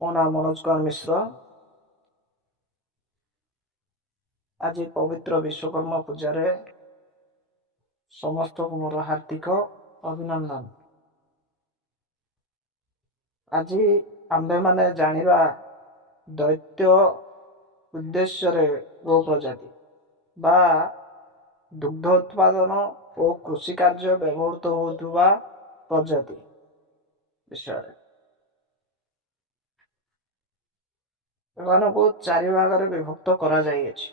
ମୋ ନାଁ ମନୋଜ କୁମାର ମିଶ୍ର। ଆଜି ପବିତ୍ର ବିଶ୍ୱକର୍ମା ପୂଜାରେ ସମସ୍ତଙ୍କୁ ମୋର ହାର୍ଦ୍ଦିକ ଅଭିନନ୍ଦନ। ଆଜି ଆମ୍ଭେମାନେ ଜାଣିବା ଦୈତ୍ୟ ଉଦ୍ଦେଶ୍ୟରେ ଗୋ ପ୍ରଜାତି ବା ଦୁଗ୍ଧ ଉତ୍ପାଦନ ଓ କୃଷି କାର୍ଯ୍ୟ ବ୍ୟବହୃତ ହେଉଥିବା ପ୍ରଜାତି ବିଷୟରେ। ଏମାନଙ୍କୁ ଚାରି ଭାଗରେ ବିଭକ୍ତ କରାଯାଇଅଛି।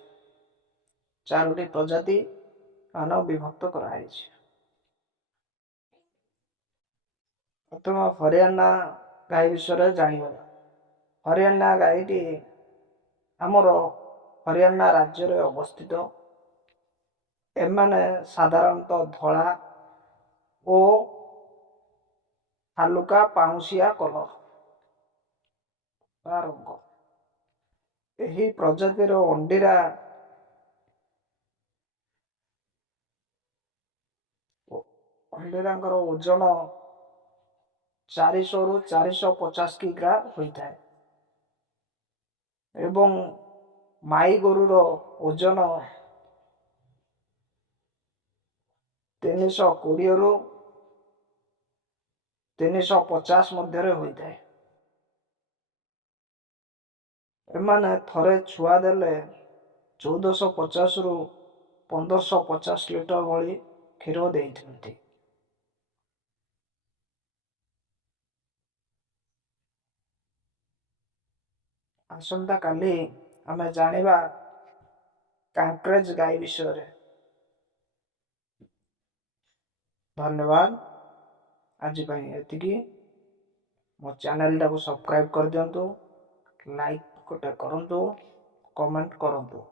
ଚାରୋଟି ପ୍ରଜାତି ମାନ ବିଭକ୍ତ କରାଯାଇଛି। ପ୍ରଥମ ହରିୟାଣା ଗାଈ ବିଷୟରେ ଜାଣିବା। ହରିୟାଣା ଗାଈଟି ଆମର ହରିୟାଣା ରାଜ୍ୟରେ ଅବସ୍ଥିତ। ଏମାନେ ସାଧାରଣତଃ ଧଳା ଓ ହାଲୁକା ପାଉଁଶିଆ କଲର ବା ରଙ୍ଗ। ଏହି ପ୍ରଜାତିର ଅଣ୍ଡିରାଙ୍କର ଓଜନ 400 ରୁ 450 କିଗ୍ରା ହୋଇଥାଏ ଏବଂ ମାଇ ଗୋରୁର ଓଜନ 320 ରୁ 350 ମଧ୍ୟରେ ହୋଇଥାଏ। ଏମାନେ ଥରେ ଛୁଆ ଦେଲେ 1450 ରୁ 1550 ଲିଟର ଭଳି କ୍ଷୀର ଦେଇଥାନ୍ତି। ଆସନ୍ତା କାଲି ଆମେ ଜାଣିବା କାଙ୍କରେଜ ଗାଈ ବିଷୟରେ। ଧନ୍ୟବାଦ। ଆଜି ପାଇଁ ଏତିକି। ମୋ ଚ୍ୟାନେଲଟାକୁ ସବସ୍କ୍ରାଇବ କରିଦିଅନ୍ତୁ, ଲାଇକ୍ ଗୋଟେ କରନ୍ତୁ, କମେଣ୍ଟ କରନ୍ତୁ।